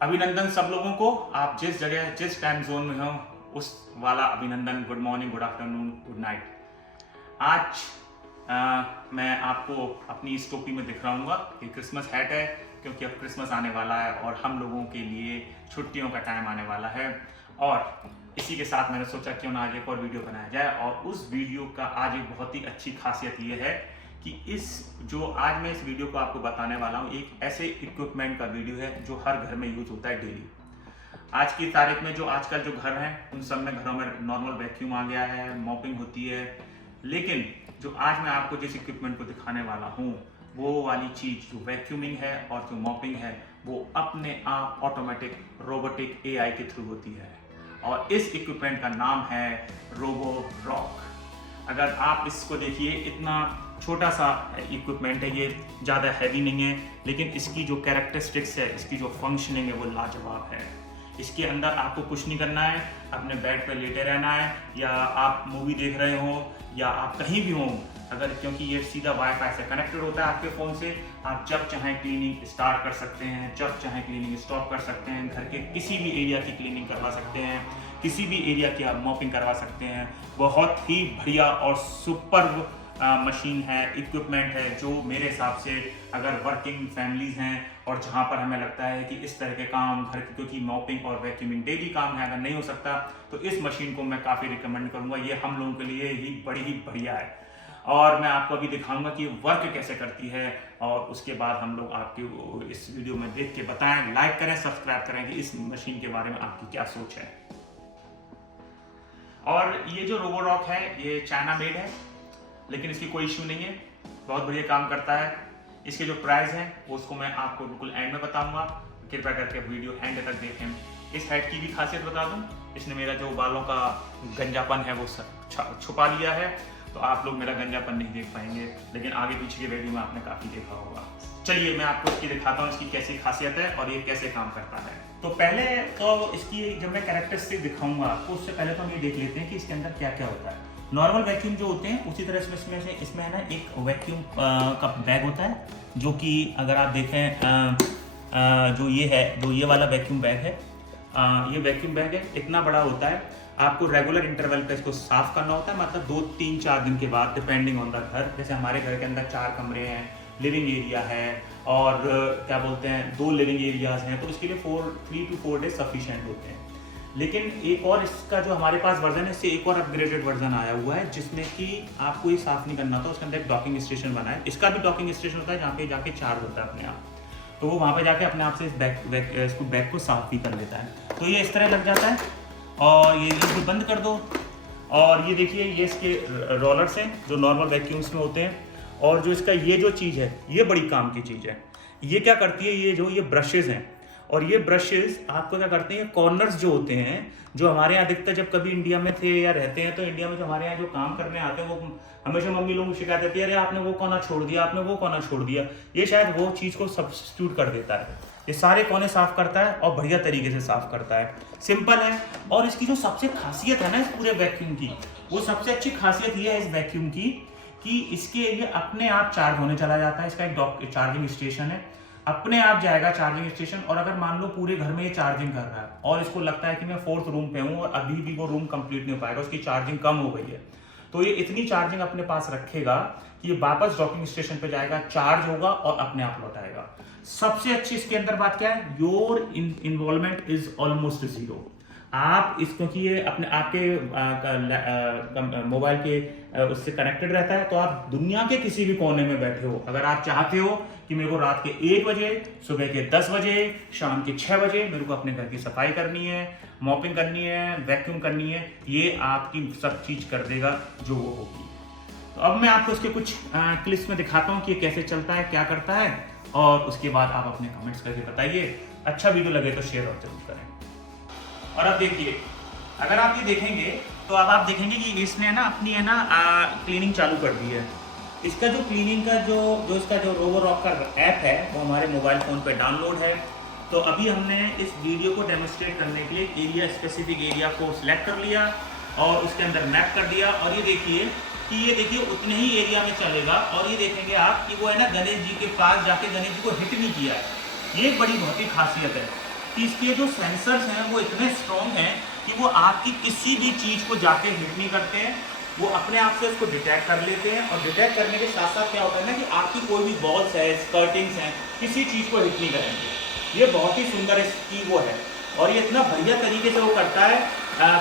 अभिनंदन सब लोगों को, आप जिस जगह जिस टाइम जोन में हो उस वाला अभिनंदन। Good morning, good afternoon, good night. आज मैं आपको अपनी इस टोपी में दिखाऊंगा कि क्रिसमस हैट है, क्योंकि अब क्रिसमस आने वाला है और हम लोगों के लिए छुट्टियों का टाइम आने वाला है। और इसी के साथ मैंने सोचा क्यों ना आज एक और वीडियो बनाया जाए। और उस वीडियो का आज एक बहुत ही अच्छी खासियत ये है कि आज मैं इस वीडियो को आपको बताने वाला हूँ, एक ऐसे इक्विपमेंट का वीडियो है जो हर घर में यूज होता है डेली। आज की तारीख में जो आजकल जो घर हैं उन सब में घरों में नॉर्मल वैक्यूम आ गया है, मॉपिंग होती है। लेकिन जो आज मैं आपको जिस इक्विपमेंट को दिखाने वाला हूँ वो वाली चीज़ जो वैक्यूमिंग है और जो मॉपिंग है वो अपने आप ऑटोमेटिक रोबोटिक AI के थ्रू होती है। और इस इक्विपमेंट का नाम है रोबो रॉक। अगर आप इसको देखिए, इतना छोटा सा इक्विपमेंट है, ये ज़्यादा हैवी नहीं है, लेकिन इसकी जो कैरेक्टरिस्टिक्स है, इसकी जो फंक्शनिंग है वो लाजवाब है। इसके अंदर आपको कुछ नहीं करना है, अपने बेड पर लेटे रहना है, या आप मूवी देख रहे हो या आप कहीं भी हो, अगर क्योंकि ये सीधा वाईफाई से कनेक्टेड होता है आपके फ़ोन से, आप जब चाहें क्लीनिंग स्टार्ट कर सकते हैं, जब चाहें क्लीनिंग स्टॉप कर सकते हैं, घर के किसी भी एरिया की क्लीनिंग करवा सकते हैं, किसी भी एरिया की आप मॉपिंग करवा सकते हैं। बहुत ही बढ़िया और सुपर मशीन है, इक्विपमेंट है, जो मेरे हिसाब से अगर वर्किंग फैमिलीज हैं और जहाँ पर हमें लगता है कि इस तरह के काम घर के, क्योंकि मॉपिंग और वैक्यूमिंग डेली काम है, अगर नहीं हो सकता तो इस मशीन को मैं काफ़ी रिकमेंड करूँगा। ये हम लोगों के लिए ही बड़ी ही बढ़िया है। और मैं आपको अभी दिखाऊंगा कि वर्क कैसे करती है, और उसके बाद हम लोग आपके इस वीडियो में देख के बताएं। लाइक करें, सब्सक्राइब करें कि इस मशीन के बारे में आपकी क्या सोच है। और ये जो रोबो रॉक है ये चाइना मेड है, लेकिन इसकी कोई इश्यू नहीं है, बहुत बढ़िया काम करता है। इसके जो प्राइस हैं वो उसको मैं आपको बिल्कुल एंड में बताऊंगा, कृपया करके वीडियो एंड तक देखें। इस हेड की भी खासियत बता दूं, इसने मेरा जो बालों का गंजापन है वो छुपा लिया है, तो आप लोग मेरा गंजापन नहीं देख पाएंगे, लेकिन आगे पीछे के वीडियो में आपने काफ़ी देखा होगा। चलिए मैं आपको इसकी दिखाता हूँ, इसकी कैसी खासियत है और ये कैसे काम करता है। तो पहले तो इसकी जब मैं कैरेक्टरिस्टिक दिखाऊंगा आपको, उससे पहले तो हम ये देख लेते हैं कि इसके अंदर क्या क्या होता है। नॉर्मल वैक्यूम जो होते हैं उसी तरह इसमें है ना एक वैक्यूम का बैग होता है, जो कि अगर आप देखें जो ये वाला वैक्यूम बैग है, ये वैक्यूम बैग है, इतना बड़ा होता है। आपको रेगुलर इंटरवल पे इसको साफ करना होता है, मतलब 2-3-4 दिन के बाद, डिपेंडिंग ऑन द घर। जैसे हमारे घर के अंदर 4 कमरे हैं, लिविंग एरिया है और क्या बोलते हैं 2 लिविंग एरियाज हैं, तो इसके लिए 3 to 4 डेज सफिशिएंट होते हैं। लेकिन एक और इसका जो हमारे पास वर्जन है, इससे एक और अपग्रेडेड वर्जन आया हुआ है, जिसमें कि आपको ये साफ नहीं करना था, उसके अंदर एक डॉकिंग स्टेशन बना है। इसका भी डॉकिंग स्टेशन होता है जहाँ पे जाके चार्ज होता है अपने आप, तो वो वहाँ पे जाके अपने आप से इस बैग को साफ भी कर लेता है। तो ये इस तरह लग जाता है और ये इसको बंद कर दो। और ये देखिए, ये इसके रोलर्स हैं जो नॉर्मल वैक्यूम्स में होते हैं। और जो इसका ये जो चीज़ है ये बड़ी काम की चीज़ है। ये क्या करती है, ये ब्रशेज़ हैं, और ये ब्रशेज़ आपको क्या करते हैं, कॉर्नर्स जो होते हैं, जो हमारे यहाँ अधिकतर जब कभी इंडिया में थे या रहते हैं, तो इंडिया में जो हमारे यहाँ जो काम करने आते हैं वो हमेशा मम्मी लोगों को शिकायत रहती है, अरे आपने वो कोना छोड़ दिया, आपने वो कोना छोड़ दिया। ये शायद वो चीज़ को सब्स्टिट्यूट कर देता है, ये सारे कोने साफ करता है और बढ़िया तरीके से साफ करता है। सिंपल है। और इसकी जो सबसे खासियत है ना इस पूरे वैक्यूम की, वो सबसे अच्छी खासियत ये है इस वैक्यूम की कि इसके ये अपने आप चार्ज होने चला जाता है। इसका एक चार्जिंग स्टेशन है, अपने आप जाएगा चार्जिंग स्टेशन। और अगर मान लो पूरे घर में ये चार्जिंग कर रहा है और इसको लगता है कि मैं 4th रूम पे हूँ और अभी भी वो रूम कंप्लीट नहीं हो पाएगा, उसकी चार्जिंग कम हो गई है, तो ये इतनी चार्जिंग अपने पास रखेगा कि ये वापस डॉकिंग स्टेशन पे जाएगा, चार्ज होगा और अपने आप लौट आएगा। सबसे अच्छी इसके अंदर बात क्या है, योर इन्वॉल्वमेंट इज ऑलमोस्ट 0। आप इस, क्योंकि ये अपने आपके मोबाइल के उससे कनेक्टेड रहता है, तो आप दुनिया के किसी भी कोने में बैठे हो, अगर आप चाहते हो कि मेरे को रात के 1 बजे, सुबह के 10 बजे, शाम के 6 बजे मेरे को अपने घर की सफाई करनी है, मॉपिंग करनी है, वैक्यूम करनी है, ये आपकी सब चीज़ कर देगा जो वो होगी। तो अब मैं आपको इसके कुछ क्लिप्स में दिखाता हूँ कि ये कैसे चलता है, क्या करता है, और उसके बाद आप अपने कमेंट्स करके बताइए। अच्छा वीडियो लगे तो शेयर और जरूर करें। और अब देखिए, अगर आप ये देखेंगे तो अब आप देखेंगे कि इसने ना अपनी क्लीनिंग चालू कर दी है। इसका जो क्लीनिंग का जो इसका जो रोबो रॉक का ऐप है वो हमारे मोबाइल फ़ोन पे डाउनलोड है। तो अभी हमने इस वीडियो को डेमोन्स्ट्रेट करने के लिए एरिया, स्पेसिफिक एरिया को सिलेक्ट कर लिया और उसके अंदर मैप कर दिया। और ये देखिए उतने ही एरिया में चलेगा। और ये देखेंगे आप कि वो है ना गणेश जी के पास जाके गणेश जी को हिट नहीं किया है। ये बड़ी बहुत ही खासियत है। कि इसके जो सेंसर्स हैं वो इतने स्ट्रॉन्ग हैं कि वो आपकी किसी भी चीज़ को जाके हिट नहीं करते हैं, वो अपने आप से उसको डिटेक्ट कर लेते हैं। और डिटेक्ट करने के साथ साथ क्या होता है ना कि आपकी कोई भी बॉल्स है, स्कर्टिंग्स हैं, किसी चीज़ को हिट नहीं करेंगे। ये बहुत ही सुंदर इसकी वो है, और ये इतना बढ़िया तरीके से वो करता है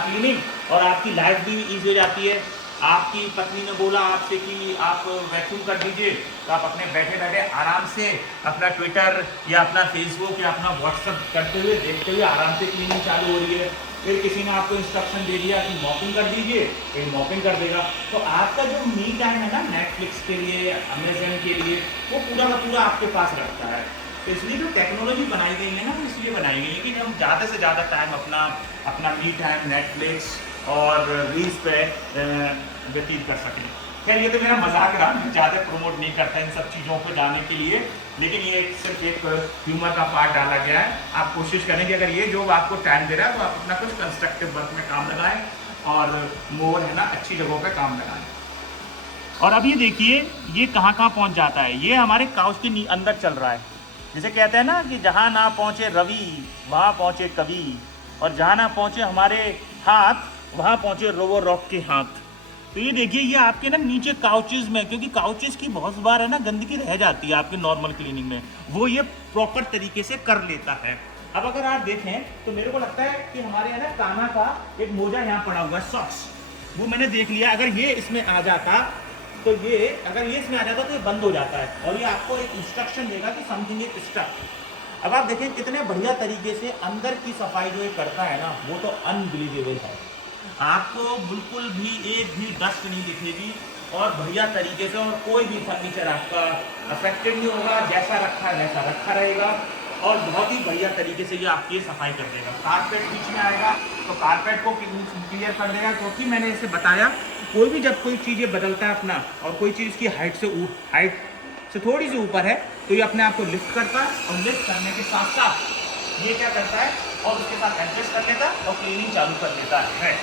क्लीनिंग, और आपकी लाइफ भी ईजी हो जाती है। आपकी पत्नी ने बोला आपसे कि आप वैक्यूम कर दीजिए, तो आप अपने बैठे बैठे आराम से अपना ट्विटर या अपना फेसबुक या अपना व्हाट्सअप करते हुए देखते हुए आराम से क्लीनिंग चालू हो रही है। फिर किसी ने आपको इंस्ट्रक्शन दे दिया कि मॉपिंग कर दीजिए, फिर मॉपिंग कर देगा। तो आपका जो मी टाइम है ना नेटफ्लिक्स के लिए, अमेजन के लिए, वो पूरा का पूरा आपके पास रखता है। तो इसलिए जो टेक्नोलॉजी बनाई गई है ना, वो इसलिए बनाई गई है कि हम ज़्यादा से ज़्यादा टाइम अपना मी टाइम नेटफ्लिक्स और रील्स पे व्यतीत कर सकें। खैर ये तो मेरा मजाक रहा, मैं ज़्यादा प्रमोट नहीं करता इन सब चीज़ों पे जाने के लिए, लेकिन ये सिर्फ एक ह्यूमर का पार्ट डाला गया है। आप कोशिश करें कि अगर ये जॉब आपको टाइम दे रहा है तो आप अपना कुछ कंस्ट्रक्टिव वर्क में काम लगाएं और मोर है ना अच्छी जगहों पे काम लगाएं। और अब ये देखिए ये कहाँ कहाँ पहुँच जाता है। ये हमारे काउच के अंदर चल रहा है। जैसे कहते हैं ना कि जहाँ ना पहुँचे रवि वहाँ पहुँचे कवि, और जहाँ ना पहुँचे हमारे हाथ वहाँ पहुँचे रोबो रॉक के हाथ। तो ये देखिए ये आपके ना नीचे काउचेस में, क्योंकि काउचेस की बहुत बार है ना गंदगी रह जाती है आपके नॉर्मल क्लीनिंग में, वो ये प्रॉपर तरीके से कर लेता है। अब अगर आप देखें तो मेरे को लगता है कि हमारे यहाँ ना काना का एक मोजा यहाँ पड़ा हुआ है, सॉक्स, वो मैंने देख लिया। अगर ये इसमें आ जाता तो अगर ये इसमें आ जाता तो ये बंद हो जाता है, और ये आपको एक इंस्ट्रक्शन देगा कि समथिंग इज स्टक। अब आप देखें कितने बढ़िया तरीके से अंदर की सफाई जो ये करता है ना, वो तो अनबिलीवेबल है। आपको बिल्कुल भी एक भी डस्ट नहीं दिखेगी, और बढ़िया तरीके से, और कोई भी फर्नीचर आपका अफेक्टेड नहीं होगा, जैसा रखा है वैसा रखा रहेगा, और बहुत ही बढ़िया तरीके से ये आपकी सफाई कर देगा। कारपेट बीच में आएगा तो कारपेट को क्लियर कर देगा, क्योंकि मैंने इसे बताया कोई भी जब कोई चीज़ ये बदलता है अपना, और कोई चीज़ की हाइट से थोड़ी सी ऊपर है, तो ये अपने आप को लिफ्ट करता है, और लिफ्ट करने के साथ साथ ये क्या करता है और उसके साथ एडजस्ट कर लेता है और क्लीनिंग चालू कर देता है।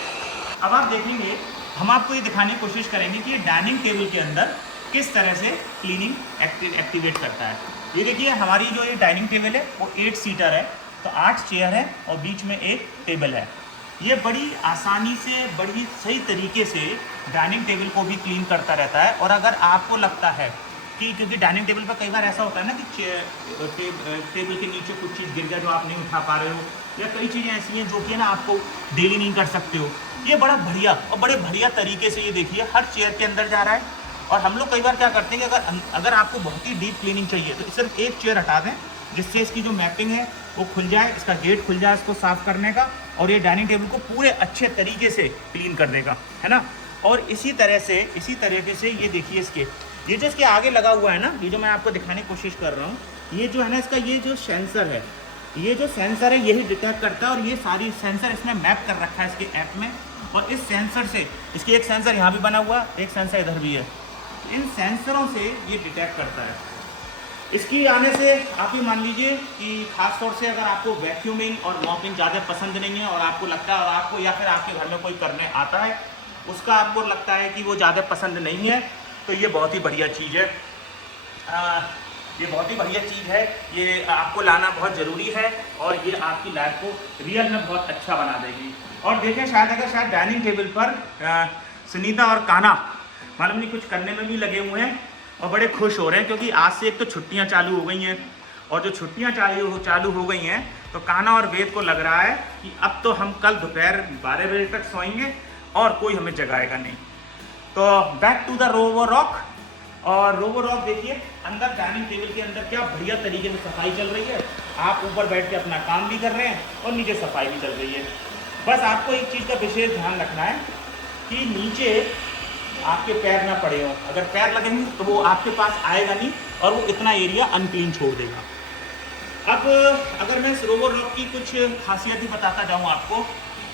अब आप देखेंगे हम आपको ये दिखाने की कोशिश करेंगे कि ये डाइनिंग टेबल के अंदर किस तरह से क्लीनिंग एक्टिवेट करता है। ये देखिए हमारी जो ये डाइनिंग टेबल है वो 8 सीटर है, तो 8 चेयर है और बीच में एक टेबल है। ये बड़ी आसानी से, बड़ी सही तरीके से डाइनिंग टेबल को भी क्लीन करता रहता है। और अगर आपको लगता है कि क्योंकि डाइनिंग टेबल पर कई बार ऐसा होता है ना कि टेबल के नीचे कुछ चीज़ गिर जाए जो आप नहीं उठा पा रहे हो, या कई चीज़ें ऐसी हैं जो कि ना आपको डेली नहीं कर सकते हो, ये बड़ा बढ़िया और बड़े बढ़िया तरीके से ये देखिए हर चेयर के अंदर जा रहा है। और हम लोग कई बार क्या करते हैं कि अगर आपको बहुत ही डीप क्लीनिंग चाहिए तो सिर्फ एक चेयर हटा दें, जिससे इसकी जो मैपिंग है वो खुल जाए, इसका गेट खुल जाए इसको साफ़ करने का, और ये डाइनिंग टेबल को पूरे अच्छे तरीके से क्लीन कर देगा, है ना। और इसी तरीके से ये देखिए ये जो इसके आगे लगा हुआ है ना, ये जो मैं आपको दिखाने की कोशिश कर रहा हूँ, ये जो है ना इसका ये जो सेंसर है, यही डिटेक्ट करता है, और ये सारी सेंसर इसमें मैप कर रखा है इसके ऐप में। और इस सेंसर से, इसकी एक सेंसर यहाँ भी बना हुआ, एक सेंसर इधर भी है, इन सेंसरों से ये डिटेक्ट करता है। इसकी आने से आप ही मान लीजिए कि खास तौर से अगर आपको वैक्यूमिंग और मॉपिंग ज़्यादा पसंद नहीं है, और आपको लगता है, और आपको या फिर आपके घर में कोई करने आता है उसका आपको लगता है कि वो ज़्यादा पसंद नहीं है, तो ये बहुत ही बढ़िया चीज़ है। ये बहुत ही बढ़िया चीज़ है, ये आपको लाना बहुत ज़रूरी है, और ये आपकी लाइफ को रियल में बहुत अच्छा बना देगी। और देखें शायद डाइनिंग टेबल पर सुनीता और काना मालूम नहीं कुछ करने में भी लगे हुए हैं, और बड़े खुश हो रहे हैं, क्योंकि आज से एक तो छुट्टियां चालू हो गई हैं, और जो छुट्टियां चालू हो गई हैं तो काना और वेद को लग रहा है कि अब तो हम कल दोपहर 12 बजे तक सोएंगे और कोई हमें जगाएगा नहीं। तो back to the Robo Rock. और रोबो रॉक देखिए अंदर डाइनिंग टेबल के अंदर क्या बढ़िया तरीके से सफाई चल रही है, आप ऊपर बैठ के अपना काम भी कर रहे हैं और नीचे सफाई भी चल रही है। बस आपको एक चीज़ का विशेष ध्यान रखना है कि नीचे आपके पैर ना पड़े हों, अगर पैर लगेंगे तो वो आपके पास आएगा नहीं और वो इतना एरिया अनक्लीन छोड़ देगा। अब अगर मैं इस रोबो रॉक की कुछ खासियत ही बताता जाऊँ आपको,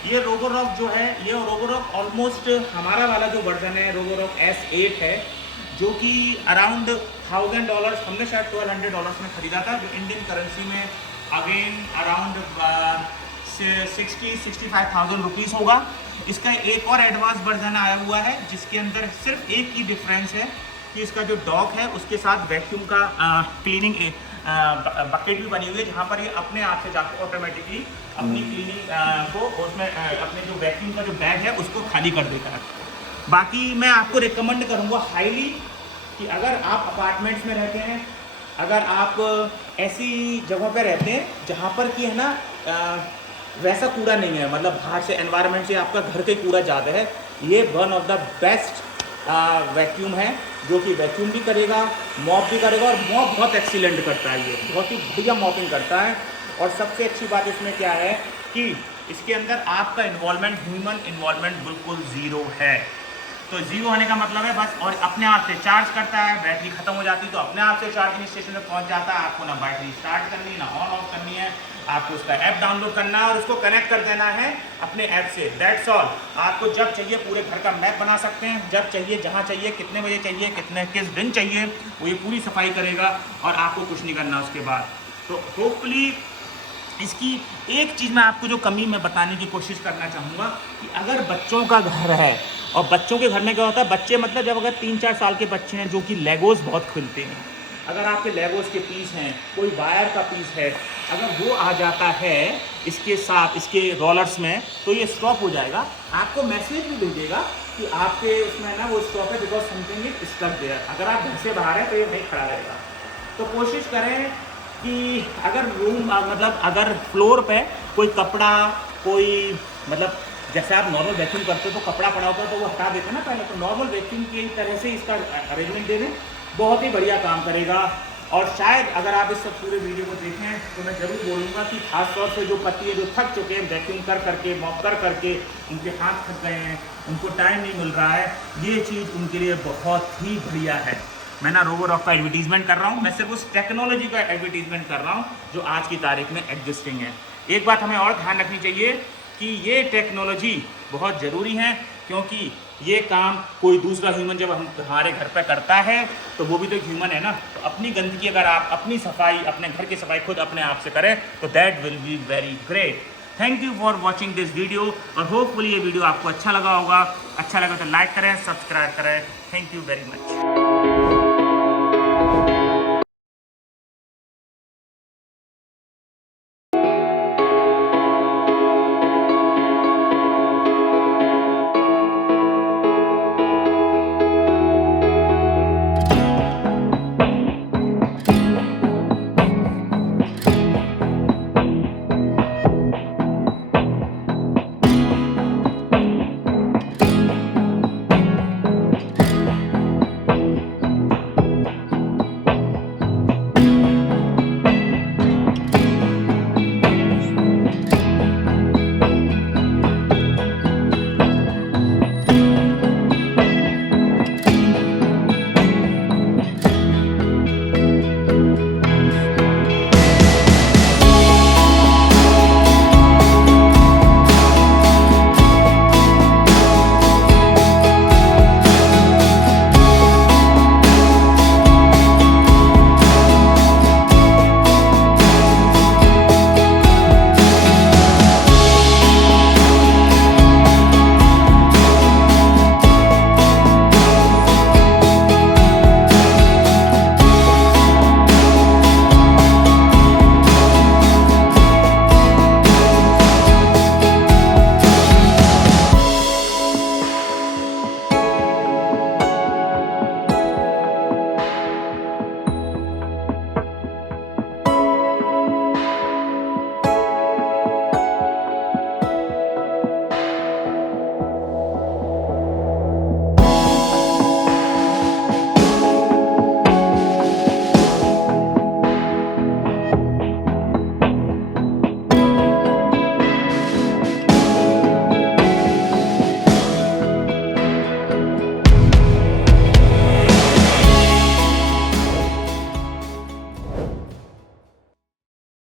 ये रोबो रॉक जो है, ये रोबो रॉक ऑलमोस्ट हमारा वाला जो वर्जन है रोबो रॉक S8 है, जो कि अराउंड $1000, हमने शायद $1200 में ख़रीदा था, जो इंडियन करेंसी में अगेन अराउंड 60-65,000 रुपीज़ होगा। इसका एक और एडवांस वर्जन आया हुआ है जिसके अंदर सिर्फ एक ही डिफरेंस है कि इसका जो डॉक है उसके साथ वैक्यूम का क्लीनिंग बकेट भी बनी हुई है जहाँ पर ये अपने आप से जाकर ऑटोमेटिकली अपनी क्लीनिंग को उसमें अपने जो वैक्यूम का जो बैग है उसको खाली कर देता है। बाकी मैं आपको रिकमेंड करूँगा हाईली कि अगर आप अपार्टमेंट्स में रहते हैं, अगर आप ऐसी जगहों पे रहते हैं जहाँ पर कि है ना वैसा कूड़ा नहीं है, मतलब बाहर से एनवायरनमेंट से आपका घर के कूड़ा ज़्यादा है, ये one of the best vacuum है जो कि वैक्यूम भी करेगा, मॉप भी करेगा और मॉप बहुत एक्सीलेंट करता है, ये बहुत ही बढ़िया मॉपिंग करता है। और सबसे अच्छी बात इसमें क्या है कि इसके अंदर आपका इन्वॉल्वमेंट, ह्यूमन इन्वॉल्वमेंट बिल्कुल ज़ीरो है। तो जीरो होने का मतलब है बस, और अपने आप से चार्ज करता है, बैटरी खत्म हो जाती है तो अपने आप से चार्जिंग स्टेशन पर पहुंच जाता है। आपको ना बैटरी स्टार्ट करनी, ना ऑन ऑफ करनी है, आपको उसका ऐप डाउनलोड करना है और उसको कनेक्ट कर देना है अपने ऐप से, दैट्स ऑल। आपको जब चाहिए पूरे घर का मैप बना सकते हैं, जब चाहिए, जहाँ चाहिए, कितने बजे चाहिए, किस दिन चाहिए, वो ये पूरी सफाई करेगा और आपको कुछ नहीं करना उसके बाद। तो होपफुली इसकी एक चीज़ मैं आपको जो कमी मैं बताने की कोशिश करना चाहूँगा कि अगर बच्चों का घर है, और बच्चों के घर में क्या होता है, बच्चे मतलब जब अगर 3-4 साल के बच्चे हैं जो कि लेगोस बहुत खेलते हैं, अगर आपके लेगोस के पीस हैं, कोई वायर का पीस है, अगर वो आ जाता है इसके साथ, इसके रोलर्स में, तो ये स्टॉप हो जाएगा। आपको मैसेज भी भेजेगा कि आपके उसमें ना वो स्टॉप है because something is stuck there. अगर आप घर से बाहर है तो ये नहीं खड़ा रहेगा। तो कोशिश करें कि अगर रूम मतलब अगर फ्लोर पे कोई कपड़ा, कोई मतलब जैसे आप नॉर्मल वैक्यूम करते हो तो कपड़ा पड़ा होता है तो वो हटा देते हैं ना पहले, तो नॉर्मल वैक्यूम की तरह से इसका अरेंजमेंट दे दें, बहुत ही बढ़िया काम करेगा। और शायद अगर आप इस सब पूरे वीडियो को देखें तो मैं ज़रूर बोलूँगा कि खासतौर से जो पति है जो थक चुके हैं वैक्यूम कर करके, मॉप कर करके, उनके हाथ थक गए हैं, उनको टाइम नहीं मिल रहा है, ये चीज़ उनके लिए बहुत ही बढ़िया है। मैं ना रोबोरॉक का एडवर्टीजमेंट कर रहा हूँ, मैं सिर्फ उस टेक्नोलॉजी का एडवर्टीजमेंट कर रहा हूँ जो आज की तारीख में एग्जिस्टिंग है। एक बात हमें और ध्यान रखनी चाहिए कि ये टेक्नोलॉजी बहुत ज़रूरी है, क्योंकि ये काम कोई दूसरा ह्यूमन जब हमारे घर पे करता है तो वो भी तो एक ह्यूमन है ना। तो अपनी गंदगी अगर आप अपनी सफाई, अपने घर की सफाई खुद अपने आप से करें तो that will be very great. Thank you for watching this video, और होपफुली ये वीडियो आपको अच्छा लगा होगा। अच्छा लगा तो लाइक करें, सब्सक्राइब करें। Thank you very much.